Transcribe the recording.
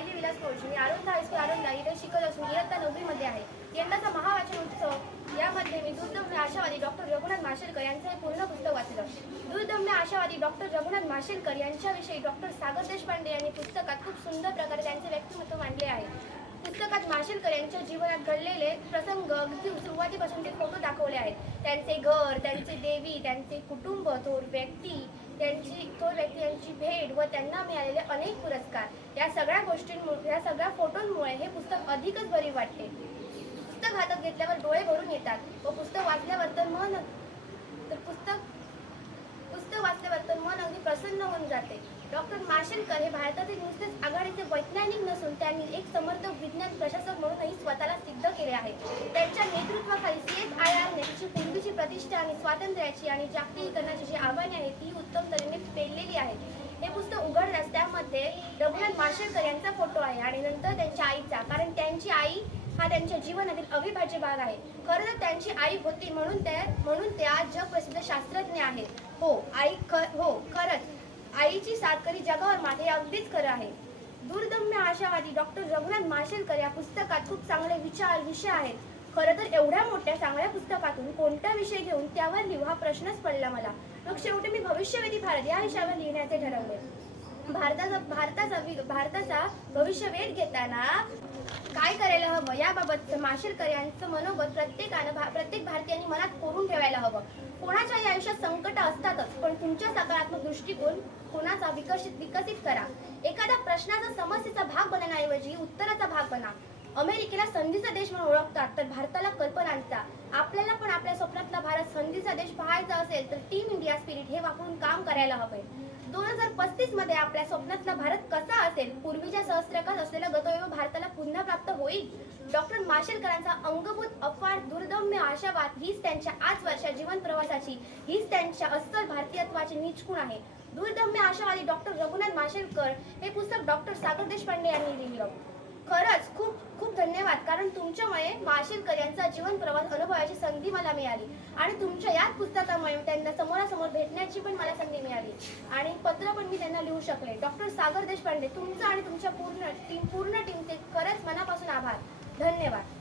सायली विलास कोळशी मी हायस्कूल आरोंदा इथे शिकत असून इयत्ता नववीमध्ये आहे. यंदाचा महावाचन उत्सव यामध्ये मी दुर्दम्य आशावादी डॉक्टर रघुनाथ माशेलकर यांचं हे पूर्ण पुस्तक वाचलं. दुर्दम्य आशावादी डॉक्टर रघुनाथ माशेलकर यांच्याविषयी डॉक्टर सागर देशपांडे यांनी पुस्तकात खूप सुंदर प्रकारे त्यांचे व्यक्तिमत्व मांडले आहे. पुस्तकात माशेलकर यांच्या जीवनात घडलेले प्रसंग अगदी सुरुवातीपासून ते फोटो दाखवले आहेत. त्यांचे घर त्यांचे देवी त्यांचे कुटुंब थोर व्यक्ती त्यांची तो व्यक्ती यांची भेट व त्यांना मिळालेले अनेक पुरस्कार. या सगळ्या गोष्टींमुळे या सगळ्या फोटोंमुळे हे पुस्तक अधिकच बरी वाटते. पुस्तक हातात घेतल्यावर डोळे भरून येतात व पुस्तक वाचल्यावर तर मन तर पुस्तक पुस्तक वाचल्यावर तर मन अगदी प्रसन्न होऊन जाते. डॉक्टर माशेलकर हे भारतातील नुसतेच आघाडीचे वैज्ञानिक नसून त्यांनी एक समर्थक विज्ञान प्रशासक म्हणूनही आणि स्वातंत्र्याची आणि जागतिकीकरणाची जी आव्हाने आहेत ती उत्तम तऱ्हेने पेललेली आहेत. हे पुस्तक उघडण्यास त्यामध्ये रघुनाथ माशेलकर यांचा फोटो आहे आणि नंतर त्यांच्या आईचा कारण त्यांची आई हा त्यांच्या जीवनातील अविभाज्य भाग आहे. खरं तर त्यांची आई होती म्हणून त्या म्हणून ते आज जगप्रसिद्ध शास्त्रज्ञ आहेत. हो आई ख हो खरंच. आईची साथ करी जगावर माते अगदीच खरं आहे. दुर्दम्य आशावादी डॉक्टर रघुनाथ माशेलकर या पुस्तकात खूप चांगले विचार विषय आहेत. खरं तर एवढ्या मोठ्या चांगल्या पुस्तकातून कोणता विषय घेऊन त्यावर लिहू हा प्रश्नच पडला मला. मग शेवटी मी भविष्यवेधी भारत या विषयावर लिहिण्याचे ठरवले. भारताचा भारताचा वि- भारताचा भविष्यवेध घेताना काय करायला हवं याबाबत माशेलकर यांचं मनोगत प्रत्येकानं भा- प्रत्येक भारतीयांनी मनात कोरून ठेवायला हवं. कोणाच्याही आयुष्यात संकट असतातच पण तुमच्या सकारात्मक दृष्टिकोन कोणाचा विकसित विकसित करा. एखाद्या प्रश्नाचा समस्येचा भाग बनण्याऐवजी उत्तराचा भाग बना. अमेरिकेला संधीचा देश म्हणून ओळखतात तर भारताला कल्पनांचा आपल्याला पण आपल्या स्वप्नातला भारत संधीचा देश पाहायचा असेल तर टीम इंडिया स्पिरिट हे वापरून काम करायला हवे दोन हजार पस्तीसमध्ये आपल्या स्वप्नातला भारत कसा असेल पूर्वीच्या सहस्त्रकात असलेला गतवैभव भारताला पुन्हा प्राप्त होईल? डॉक्टर माशेलकरांचा अंगभूत अफाट दुर्दम्य आशावाद हीच त्यांच्या आज वर्षा जीवन प्रवासाची हीच त्यांच्या अस्सल भारतीयत्वाची निचकूण आहे. दुर्दम्य आशावादी डॉक्टर रघुनाथ माशेलकर हे पुस्तक डॉक्टर सागर देशपांडे यांनी लिहिलं. खरंच खूप धन्यवाद. कारण तुमच्यामुळे माशेलकर यांचा जीवन प्रवास अनुभवायची संधी मला मिळाली. आणि तुमच्या याच पुस्तकामुळे त्यांना समोरासमोर भेटण्याची पण मला संधी मिळाली. आणि पत्र पण मी त्यांना लिहू शकले. डॉक्टर सागर देशपांडे तुमचं आणि तुमच्या पूर्ण टीम पूर्ण टीमचे खरंच मनापासून आभार. धन्यवाद.